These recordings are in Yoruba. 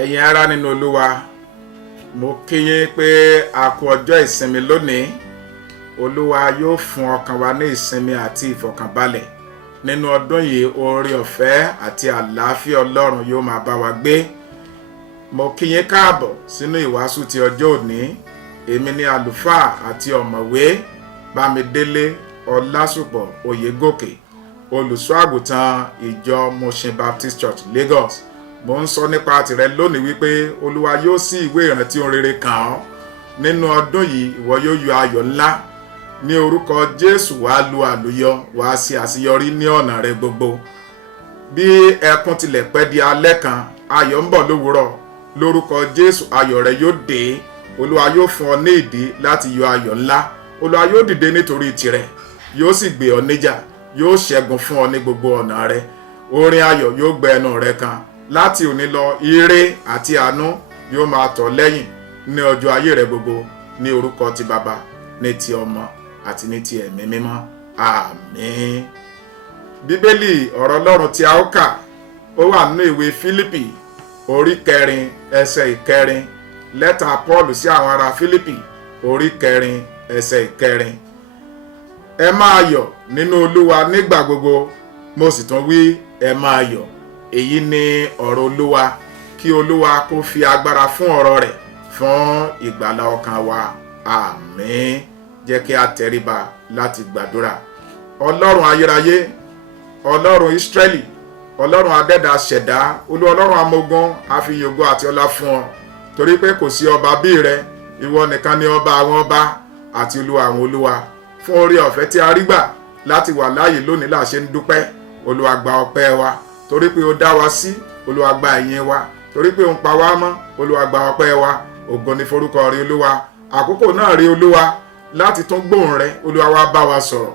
ẹ̀yin ará nínú Olúwa, mo kí yín pé a kú ọjọ́ ìsinmi lónìí. Olúwa yóò fún ọkàn wa ní ìsinmi àti ìfọ̀kànbalẹ̀ nínú ọdún yìí. Oore ọ̀fẹ́ àti àlàáfíà Ọlọ́run yóò máa bá wa gbé. Mo kí yín káàbọ̀ sínú ìwàásù ti ọjọ́ òní. Èmi ni àlùfáà àti ọ̀mọ̀wé Bámidélé Ọlásùpọ̀ Oyègòkè, olùṣọ́ àgùntàn ìjọ Mushin Baptist Church Lagos. Mo ń sọ nípa tìrẹ lónìí wípé Olúwa yóò ṣí ìwé ìrántí ohun rere kàn ọ́. Nínú ọdún yìí ìwọ yóò yọ ayọ̀ ńlá. Ní orúkọ Jésù wàá lu àlùyọ, wàá ṣe àṣeyọrí ní ọ̀nà rẹ gbogbo. Bí ẹkún tilẹ̀ pẹ́ di alẹ́ kan, ayọ̀ ń bọ̀ lówùúrọ̀. Lórúkọ Jésù ayọ̀ rẹ yóò dé. Olúwa yóò fún ọ ní ìdí láti yọ ayọ̀ ńlá. Olúwa yóò dìde nítorí tirẹ̀, yóò sì gbé ọ níjà, yóò ṣẹ́gun fún ọ ní gbogbo ọ̀nà rẹ. Orin ayọ̀ yóò gbẹ ẹnu rẹ kan. Láti òní lọ, ire àti àánú yóò máa tọ̀ lẹ́yìn ní ọjọ́ ayé rẹ gbogbo, ní orúkọ ti Baba, ní ti Ọmọ àti ní ti Ẹ̀mí Mímọ́. Àmín. Bíbélì ọ̀rọ̀ Ọlọ́run tí a ó kà ó wà nínú ìwé Fílípì orí 4 ẹsẹ̀ 4. Lẹ́tà Paul sí àwọn ará Fílípì orí 4 ẹsẹ̀ 4. Ẹ máa yọ̀ nínú Olúwa nígbà gbogbo, mo sì tún wí ẹ máa yọ̀. Èyí ni ọ̀rọ̀ Olúwa. Kí Olúwa kó fi agbára fún ọ̀rọ̀ rẹ̀ fún ìgbàlà ọkàn wa. Àmín. Jẹ́ kí a tẹríba láti gbàdúrà. Ọlọ́run ayérayé, Ọlọ́run Ísírẹ́lì, Ọlọ́run adẹ́dà ṣẹ̀dá, Olúwa Ọlọ́run amógún, a fi yògo àti ọlá fún ọ. Torí pé kò sí ọba bí rẹ, ìwọ nìkan ni ọba àwọn ọba àti Olúwa àwọn olúwa. Fún oore ọ̀fẹ́ tí a rí gbà láti wà láàyè lónìí la ṣe ń dúpẹ́. Olúwa gba ọpẹ́ wa. Torí pé ó dá wa sí, Olúwa gba ìyìn wa. Torí pé ó ń pa wá mọ́, Olúwa gba ọpẹ́ wa. Ògo ni forúkọ rẹ Olúwa. Àkókò náà rí Olúwa láti tún gbóhùn rẹ. Olúwa wá bá wa sọ̀rọ̀.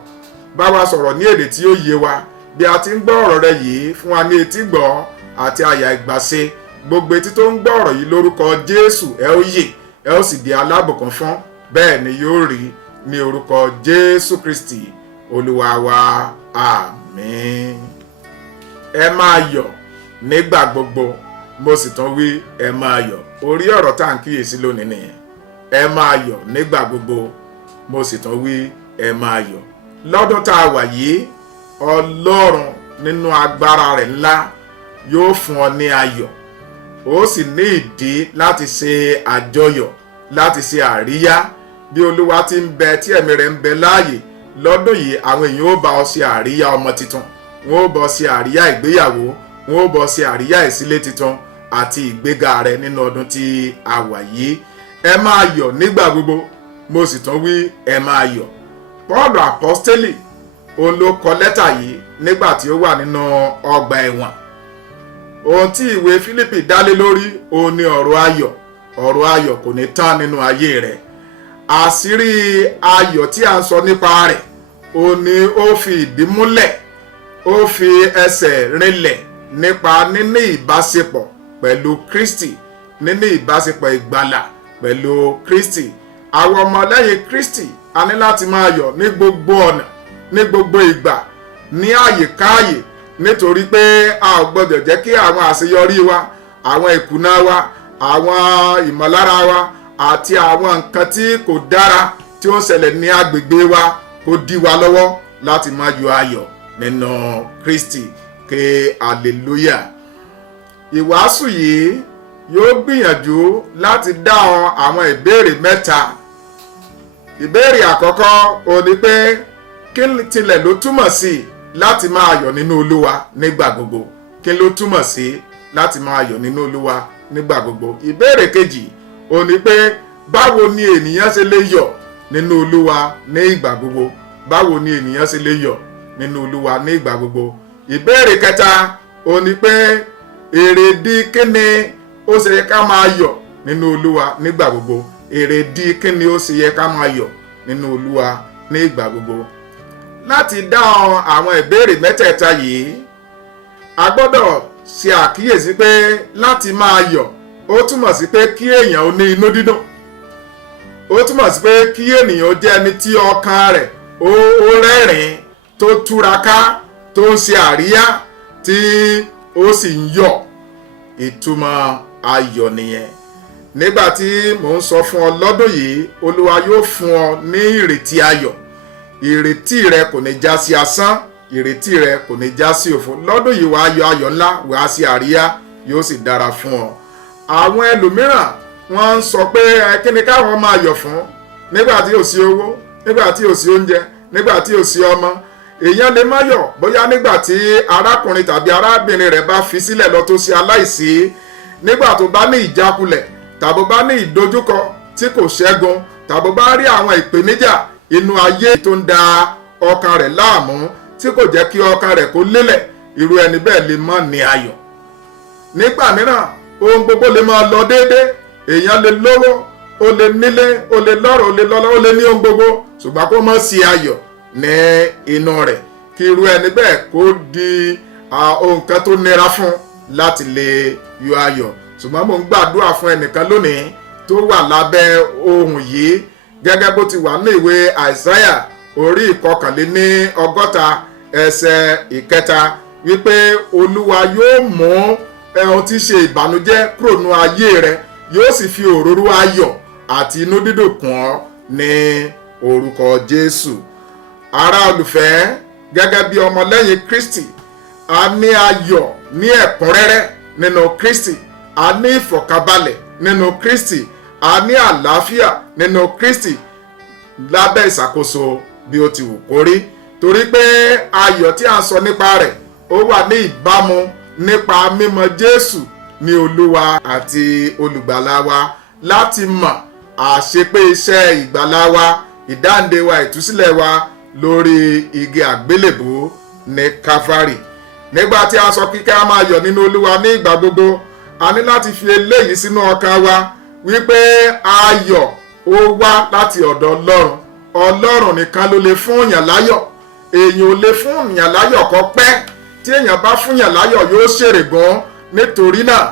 Bá wa sọ̀rọ̀ ní èdè tí ó yé wa. Bí a ti ń gbọ́ ọ̀rọ̀ rẹ yìí, fún wa ní etí gbọ́ àti àyà ìgbàṣe. Gbogbo etí tó ń gbọ́ ọ̀rọ̀ yìí lórúkọ Jésù, ẹ ó yè, ẹ ó sì di alábùkún fún. Bẹ́ẹ̀ ni yóò rí ní orúkọ Jésù Kristi Olúwa wa. Àmín. Ẹ máa yọ̀ nígbà gbogbo, mo sì tún wí ẹ máa yọ̀. Orí ọ̀rọ̀ tá à ń kíyèsí lónìí nìyẹn. Ẹ máa yọ̀ nígbà gbogbo, mo sì tún wí ẹ máa yọ̀. Lọ́dún tá a wà yìí, Ọlọ́run nínú agbára rẹ̀ ńlá yóò fún ọ ní ayọ̀. Ó sì ní ìdí láti ṣe àjọyọ̀, láti ṣe àríyá. Bí Olúwa ti ń bẹ tí ẹ̀mí rẹ̀ ń bẹ láàyè, lọ́dún yìí àwọn èèyàn ó bá ọ ṣe àríyá ọmọ tuntun. Wọ́n ó bọ́ ṣe àríyá ìgbéyàwó, wọ́n ó bọ́ ṣe àríyá ìsílé tuntun àti ìgbéga rẹ nínú ọdún tí a wà yìí. Ẹ máa yọ̀ nígbà gbogbo, mo sì tún wí ẹ máa yọ̀. Paul apọ́stélì òun ló kọ lẹ́tà yìí nígbà tí ó wà nínú ọgbà ẹ̀wọ̀n. Ohun tí ìwé Fílípì dálé lórí òun ni ọ̀rọ̀ ayọ̀. Ọ̀rọ̀ ayọ̀ kò ní tán nínú ayé rẹ̀. Àṣírí ayọ̀ tí a ń sọ nípa rẹ̀ òun ni ó fi ìdí múlẹ̀, ó fi ẹsẹ̀ rinlẹ̀ nípa níní ìbáṣepọ̀ pẹ̀lú Kristi, níní ìbáṣepọ̀ ìgbàlà pẹ̀lú Kristi. Àwọn ọmọlẹ́yìn Kristi a ní láti máa yọ̀ ní gbogbo ọ̀nà, ní gbogbo ìgbà, ní àyèkáàyè, nítorí pé a ò gbọdọ̀ jẹ́ kí àwọn àṣeyọrí wa, àwọn ìkùnà wa, àwọn ìmọ̀lára wa àti àwọn nǹkan tí kò dára tí ó ń ṣẹlẹ̀ ní agbègbè wa kó dí wa lọ́wọ́ láti máa yọ̀ ayọ̀ nínú Kristi. Ké hallelujah. Ìwàásù yìí yóò gbìyànjú láti dáhùn àwọn ìbéèrè mẹ́ta. Ìbéèrè àkọ́kọ́ ó ní pé kí tilẹ̀ ló túmọ̀ sí láti máa yọ̀ nínú Olúwa nígbà gbogbo? Kí ló túmọ̀ sí láti máa yọ̀ nínú Olúwa nígbà gbogbo? Ìbéèrè kejì ó ní pé báwo ni ènìyàn ṣe lè yọ̀ nínú Olúwa ní ìgbà gbogbo? Báwo ni ènìyàn ṣe lè yọ̀ nínú Olúwa ní ìgbà gbogbo? Ìbéèrè kẹta ó ní pé èrèdí kíni ó ṣe yẹ ká máa yọ̀ nínú Olúwa nígbà gbogbo? Èrèdí kíni ó ṣe yẹ ká máa yọ̀ nínú Olúwa ní ìgbà gbogbo? Láti dáhùn àwọn ìbéèrè mẹ́tẹ̀ẹ̀ta yìí, a gbọ́dọ̀ ṣe àkíyèsí pé láti máa yọ̀ ó túmọ̀ sí pé kí èèyàn ó ní inú dídùn. Ó túmọ̀ sí pé kí ènìyàn jẹ́ ẹni tí ọkàn rẹ̀ ó rẹ́rìn-ín, tó túraká, tó ń ṣe àríyá, tí ó sì ń yọ̀. Ìtumọ̀ ayọ̀ nìyẹn. Nígbà tí mò ń sọ fún ọ lọ́dún yìí, Olúwa yóò fún ọ ní ìrètí ayọ̀. Ìrètí rẹ kò ní já sí asán, ìrètí rẹ kò ní já sí òfo. Lọ́dún yìí wàá yọ ayọ̀ ńlá, wàá sí àríyá, yóò sì dára fún ọ. Àwọn ẹlòmíràn wọ́n ń sọ pé kí ni káwọn máa yọ̀ fún nígbà tí ò sí owó, nígbà tí ò sí oúnjẹ, nígbà tí ò sí ọmọ. Èèyàn lè má yọ̀ bóyá nígbà tí arákùnrin tàbí arábìnrin rẹ̀ bá fi sílẹ̀ lọ tó ṣe aláìsí, nígbà tó bá ní ìjákulẹ̀ tàbí bá ní ìdojúkọ tí kò ṣẹ́gun, tàbí bá rí àwọn ìpèníjà inú ayé tó ń da ọkàn rẹ̀ láàmú tí kò jẹ́ kí ọkàn rẹ̀ kó lélẹ̀, irú ẹni bẹ́ẹ̀ lè má ní ayọ̀. Nígbà mìíràn ohun gbogbo lè máa lọ déédéé, èèyàn lè lówó, ó lè nílé, ó lè lọ́rọ̀, ó lè lọ́lá, ó lè ní ohun gbogbo, ṣùgbọ́n kó má sí ayọ̀ ní inú rẹ̀, kí irú ẹni bẹ́ẹ̀ kó di ohun kan tó nira fún láti lè yọ ayọ̀. Ṣùgbọ́n mo ń gbàdúrà fún ẹnìkan lónìí tó wà lábẹ́ ohun yìí, gẹ́gẹ́ bó ti wà ní ìwé Àìsáyà orí 61 ẹsẹ̀ 3, wípé Olúwa yóò mú ohun tí ṣe ìbànújẹ́ kúrò nínú ayé rẹ, yóò sì fi òróró ayọ̀ àti inú dídùn kún ọ ní orúkọ Jésù. Ará olùfẹ́, gẹ́gẹ́ bí ọmọlẹ́yìn Kristi, a ní ayọ̀ ní ẹ̀kúnrẹ́rẹ́ nínú Kristi, a ní ìfọ̀kànbalẹ̀ nínú Kristi, a ní àlàáfíà nínú Kristi lábẹ́ ìṣàkóso bí ó ti wù kó rí, torí pé ayọ̀ tí a ń sọ nípa rẹ̀ ó wà ní ìbámu nípa mímọ̀ Jésù ní Olúwa àti olùgbàlà wa, láti mọ̀ àṣepé iṣẹ́ ìgbàlà wa, ìdáǹdè wa, ìtúsílẹ̀ wa lórí igi àgbélébùú ní Kávárì. Nígbà tí a sọ kíkẹ́ a máa yọ̀ nínú Olúwa ní ìgbà gbogbo, a ní láti fi eléyìí sínú ọkàn wa wípé ayọ̀ ó wá láti ọ̀dọ̀ Ọlọ́run. Ọlọ́run nìkan ló lè fún yàn láyọ̀. Èèyàn ò lè fún yàn láyọ̀ kó pẹ́. Tí èèyàn bá fún yàn láyọ̀ yóò ṣèrè gan. Nítorí náà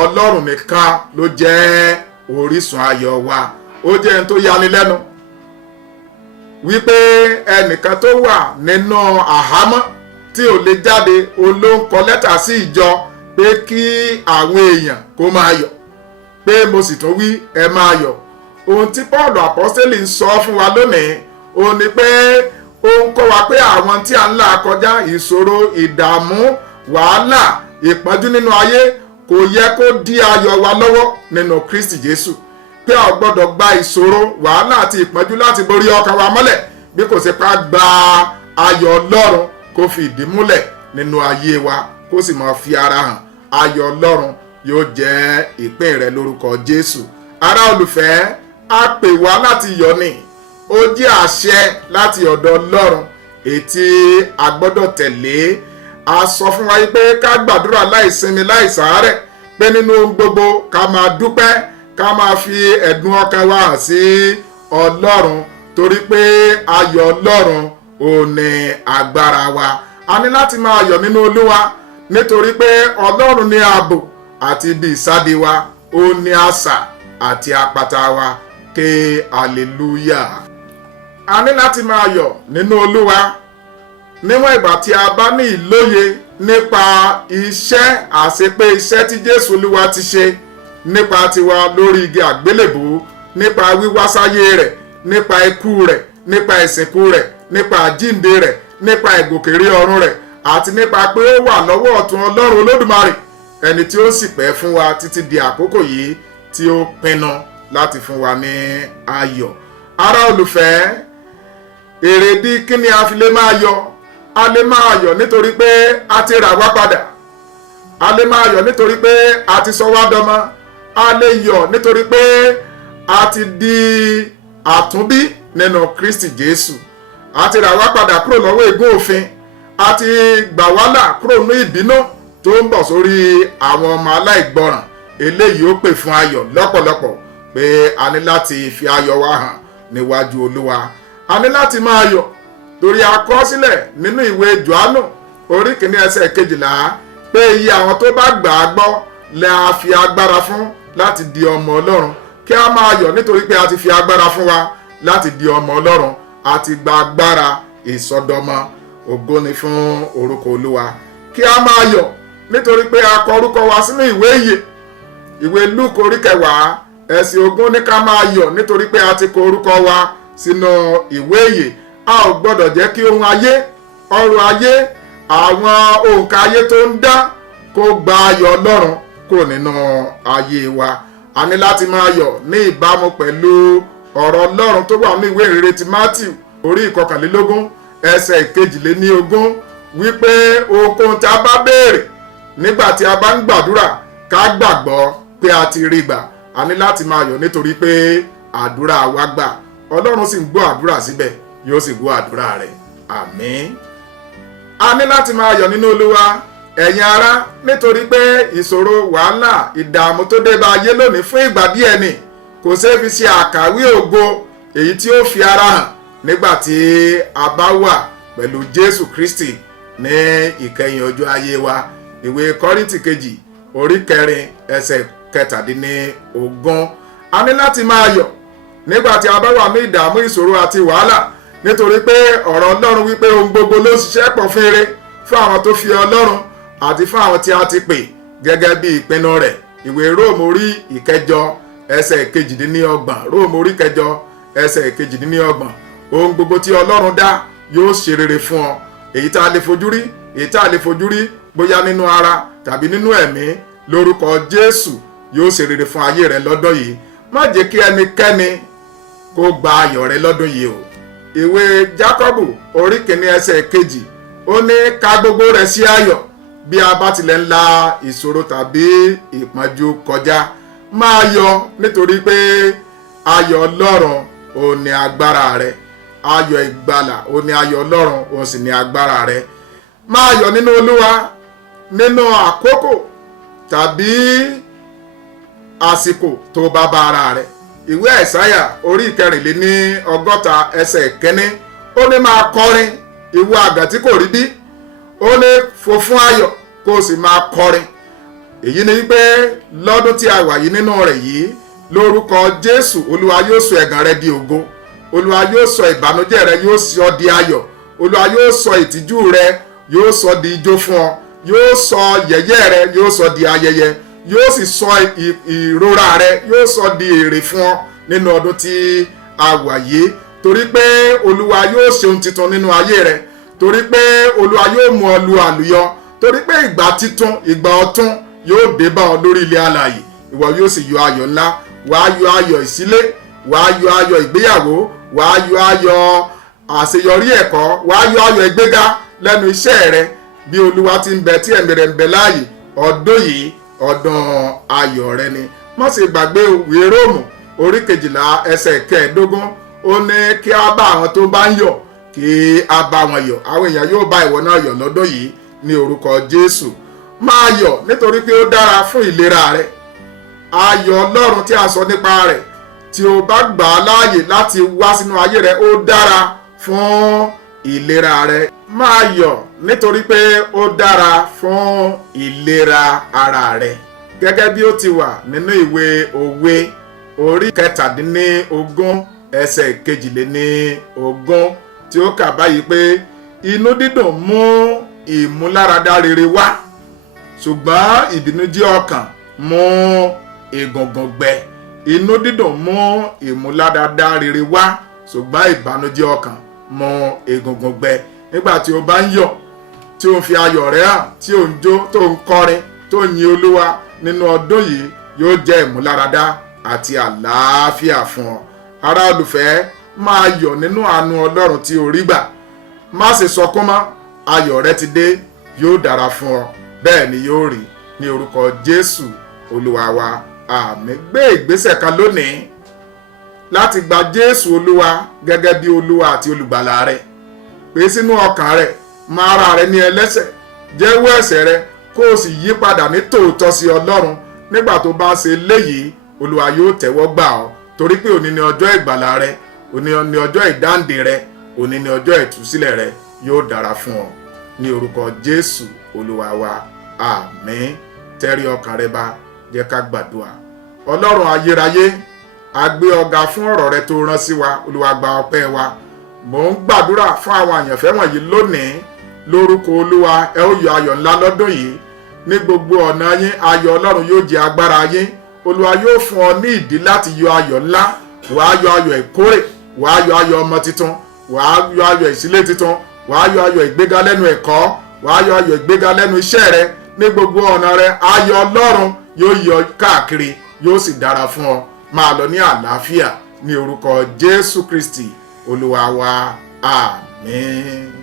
Ọlọ́run nìkan ló jẹ́ orísun ayọ̀ wa. Ó jẹ́ ẹni tó yani lẹ́nu wípé ẹnìkan tó wà nínú àhámọ́ tí ò lè jáde, ló ń kọ lẹ́tà sí ìjọ pé kí àwọn èèyàn kó máa yọ̀, pé mo sì tún wí ẹ máa yọ̀. Ohun tí Paul apọ́sítélì ń sọ fún wa lónìí ó ní pé ó ń kọ́ wa pé àwọn tí a ń là kọjá ìṣòro, ìdààmú, wàhálà, ìpọ́njú nínú ayé kò yẹ kó dí ayọ̀ wa lọ́wọ́ nínú Kristi Jésù, pé a gbọ́dọ̀ gba ìṣòro, wàhálà àti ìpọ́njú láti borí ọkàn wa mọ́lẹ̀, bí kò sí pa gba ayọ̀ Ọlọ́run kó fi ìdí múlẹ̀ nínú ayé wa, kó sì máa fi ara hàn. Ayọ̀ Ọlọ́run yóò jẹ́ ìpín rẹ lórúkọ Jésù. Ará olùfẹ́, a pè wá láti yọ̀ ni. Ó jẹ́ àṣẹ láti ọ̀dọ̀ Ọlọ́run ètí a gbọ́dọ̀ tẹ̀lé. A sọ fún wa pé ká gbàdúrà láìsinmi láìsàárẹ̀, pé nínú ohun gbogbo ká máa dúpẹ́, ká máa fi ẹ̀dùn ọkàn wa hàn sí Ọlọ́run, torí pé ayọ̀ Ọlọ́run ò ní agbára wa. A ní láti máa yọ̀ nínú Olúwa, nítorí pé Ọlọ́run ní ààbò àti ibi ìsádi wa, ó ní asà àti àpáta wa. Ké hallelujah. A ní láti máa yọ̀ nínú Olúwa níwọ̀n ìgbà tí a bá ní ìlóye nípa iṣẹ́ àṣepé iṣẹ́ tí Jésù Olúwa ti ṣe nípa tiwa lórí igi àgbélébùú, nípa wíwá sáyé rẹ̀, nípa ikú rẹ̀, nípa ìsìnkú rẹ̀, nípa àjíǹde rẹ̀, nípa ìgòkèrè ọ̀run rẹ̀, àti nípa pé ó wà lọ́wọ́ ọ̀tún Ọlọ́run Olódùmarè, ẹni tí ó sì pẹ́ fún wa títí di àkókò yìí, tí ó pinnu láti fún wa ní ayọ̀. Ará olùfẹ́, èrèdí kí ni a fi lè máa yọ̀? A lè máa yọ̀ nítorí pé a ti rà wá padà. A lè máa yọ̀ nítorí pé a ti sọ wá dọmọ. A lè yọ̀ nítorí pé a ti di àtúnbí nínú Kristi Jésù. A ti rà wá padà kúrò lọ́wọ́ ègún òfin. A ti gbà wá là kúrò ní ìbínú tó ń bọ̀ sórí àwọn ọmọ aláìgbọràn. Eléyìí ó pè fún ayọ̀ lọ́pọ̀lọpọ̀, pé a ní láti fi ayọ̀ wa hàn níwájú Olúwa. A ní láti máa yọ̀ torí a kọ sílẹ̀ nínú ìwé Jòhánù orí 1 ẹsẹ̀ 12 pé iye àwọn tó bá gbà á gbọ́ la fi agbára fún láti di ọmọ Ọlọ́run. Kí a máa yọ̀ nítorí pé a ti fi agbára fún wa láti di ọmọ Ọlọ́run, a ti gba agbára ìsọdọmọ. Ògo ni fún orúkọ Olúwa. Kí a máa yọ̀ nítorí pé a kọ orúkọ wa sínú ìwé ìyè. ìwé Lúùkù orí 10 ẹsẹ̀ 20 ní ká máa yọ̀ nítorí pé a ti kọ orúkọ wa sínú ìwé ìyè. A ò gbọ́dọ̀ jẹ́ kí ohun ayé, ọrọ̀ ayé, àwọn òǹkà ayé tó ń dá kó gba ayọ̀ Ọlọ́run kò nínú ayé wa. A ní láti máa yọ̀ ní ìbámu pẹ̀lú ọ̀rọ̀ Ọlọ́run tó wà ní ìwé ìrere ti Mátíù orí 21 ẹsẹ̀ 22 wípé ohunkóhun tí a bá béèrè nígbà tí a bá ń gbàdúrà ká gbàgbọ́ pé a ti rí gbà. A ní láti máa yọ̀ nítorí pé àdúrà wa gbà. Ọlọ́run sì ń gbọ́ àdúrà síbẹ̀, yóò sì gbọ́ àdúrà rẹ̀. Àmín. A ní láti máa yọ̀ nínú Olúwa ẹ̀yin ará, nítorí pé ìṣòro, wàhálà, ìdààmú tó dé bá ayé lónìí fún ìgbà díẹ̀ ni, kò ṣeé fi ṣe àkàwé ògo èyí tí ó fi ara hàn nígbà tí a bá wà pẹ̀lú Jésù Kristi ní ìkẹyìn ọjọ́ ayé wa. Ìwé Kọ́ríńtì kejì orí 4 ẹsẹ̀ 17. A ní láti máa yọ̀ nígbà tí a bá wà ní ìdààmú, ìṣòro àti wàhálà, nítorí pé ọ̀rọ̀ Ọlọ́run wípé ohun gbogbo ló ṣiṣẹ́ pọ̀ fún ire fún àwọn tó fi Ọlọ́run àti fún àwọn tí a ti pè gẹ́gẹ́ bí ìpinnu rẹ̀. Ìwé Róòmù orí 9 ẹsẹ̀ 22. Róòmù orí 9 ẹsẹ̀ 22. Ohun gbogbo tí Ọlọ́run dá yóò ṣe rere fún ọ. Èyí tá a lè fojú rí, èyí tá a lè fojú rí bóyá nínú ara tàbí nínú ẹ̀mí, lórúkọ Jésù yóò ṣe rere fún ayé rẹ lọ́dún yìí. Má jẹ́ kí ẹnikẹ́ni kó gba ayọ̀ rẹ lọ́dún yìí o. Ìwé Jákọ́bù orí 1 ẹsẹ̀ 2 ó ní ká gbogbo rẹ̀ sí ayọ̀ bí a bá tilẹ̀ ń la ìṣòro tàbí ìpọ́njú kọjá. Máa yọ̀ nítorí pé ayọ̀ Ọlọ́run ò ní agbára rẹ. Ayọ̀ ìgbàlà ò ní ayọ̀ Ọlọ́run ò sì ní agbára rẹ. Máa yọ̀ nínú Olúwa nínú àkókò tàbí àsìkò tó bá bá ara rẹ. Ìwé Àìsáyà orí 64 ẹsẹ̀ 1 ó ní máa kọrin ìwọ àgàn tí kò rí bí, ó ní fò fún ayọ̀ kó o sì máa kọrin. Èyí ni wípé lọ́dún tí a wà yìí nínú rẹ̀ yìí, lórúkọ Jésù, Olúwa yóò sọ ẹ̀gàn rẹ di ògo. Olúwa yóò sọ ìbànújẹ́ rẹ yóò sọ di ayọ̀. Olúwa yóò sọ ìtìjú rẹ yóò sọ di ijó fún ọ. Yóò sọ yẹ̀yẹ́ rẹ yóò sọ di ayẹyẹ. Yóò sì sọ ìrora rẹ yóò sọ di èrè fún ọ nínú ọdún tí a wà yìí. Torí pé Olúwa yóò ṣe ohun tuntun nínú ayé rẹ. Torí pé Olúwa yóò mú ọ lu àlùyọ. Torí pé ìgbà titun, ìgbà ọ̀tun yóò dé bá ọ lórí ilẹ̀ alààyè. Ìwọ yóò sì yọ ayọ̀ ńlá. Wàá yọ ayọ̀ ìsílé, wàá yọ ayọ̀ ìgbéyàwó, wàá yọ ayọ̀ àṣeyọrí ẹ̀kọ́, wàá yọ ayọ̀ ìgbéga lẹ́nu iṣẹ́ rẹ. Bí Olúwa ti ń bẹ tí ẹ̀mí rẹ̀ ń bẹ láàyè, ọdún yìí ọdún ayọ̀ rẹ ni. Má ṣe gbàgbé ìwé Róòmù orí 12 ẹsẹ̀ 15 ó ní kí a bá àwọn tó bá ń yọ̀ kí a bá wọn yọ̀. Àwọn èèyàn yóò bá ìwọ náà yọ̀ lọ́dún yìí ní orúkọ Jésù. Máa yọ̀ nítorí pé ó dára fún ìlera rẹ. Ayọ̀ Ọlọ́run tí a sọ nípa rẹ̀, tí o bá gbà á láàyè láti wá sínú ayé rẹ, ó dára fún ìlera rẹ. Máa yọ̀ nítorí pé ó dára fún ìlera ara rẹ. Gẹ́gẹ́ bí ó ti wà nínú ìwé Òwe orí 17 ẹsẹ̀ 22 tí ó kà báyìí pé inú dídùn mú ìmúláradá rere wá, ṣùgbọ́n ìbìnújẹ́ ọkàn mú egungun gbẹ. Inú dídùn mú ìmúláradá rere wá, ṣùgbọ́n ìbànújẹ́ ọkàn mú egungun gbẹ. Nígbà tí o bá ń yọ̀, tí o ń fi ayọ̀ rẹ hàn, tí o ń jó, tó ń kọrin, tó ń yin Olúwa nínú ọdún yìí, yóò jẹ́ ìmúláradá àti àlàáfíà fún ọ. Ará olùfẹ́, máa yọ̀ nínú àánú Ọlọ́run tí o rí gbà. Má ṣe sọkún mọ́, ayọ̀ rẹ ti dé, yóò dára fún ọ. Bẹ́ẹ̀ ni yóò rí ní orúkọ Jésù Olúwa wa. Àmín. Gbé ìgbésẹ̀ kan lónìí láti gba Jésù Olúwa gẹ́gẹ́ bí Olúwa àti olùgbàlà rẹ. Pè sínú ọkàn rẹ, mọ ara rẹ ní ẹlẹ́ṣẹ̀, jẹ́wọ́ ẹ̀ṣẹ̀ rẹ kó o sì yí padà ní tòótọ́ sí Ọlọ́run. Nígbà tó bá ṣe léyìí, Olúwa yóò tẹ́wọ́ gbà ọ́. Torí pé òní ni ọjọ́ ìgbàlà rẹ, òní ni ọjọ́ ìdáǹdè rẹ, òní ni ọjọ́ ìtúsílẹ̀ rẹ. Yóò dára fún ọ ní orúkọ Jésù Olúwa wa. Àmín. Tẹ́rí ọkàn rẹ bá, jẹ́ ká gbàdúrà. Ọlọ́run ayérayé, a gbé ọ̀gá fún ọ̀rọ̀ rẹ tó rán sí wa. Olúwa gba ọpẹ́ wa. Mò ń gbàdúrà fún àwọn àyànfẹ́ wọ̀nyí lónìí lórúkọ Olúwa. Ẹ ó yọ ayọ̀ ńlá lọ́dún yìí ní gbogbo ọ̀nà yín. Ayọ̀ Ọlọ́run yóò jẹ́ agbára yín. Olúwa yóò fún ọ ní ìdí láti yọ ayọ̀ ńlá. Wàá yọ ayọ̀ ìkórè, wàá yọ ayọ̀ ọmọ titun, wàá yọ ayọ̀ ìsílé titun, wàá yọ ayọ̀ ìgbéga lẹ́nu ẹ̀kọ́, wàá yọ ayọ̀ ìgbéga lẹ́nu iṣẹ́ rẹ. Ní gbogbo ọ̀nà rẹ ayọ̀ Ọlọ́run yóò yọ káàkiri, yóò sì dára fún ọ. Máa lọ ní àlàáfíà ní orúkọ Jésù Kristi Olúwa wa. Àmín.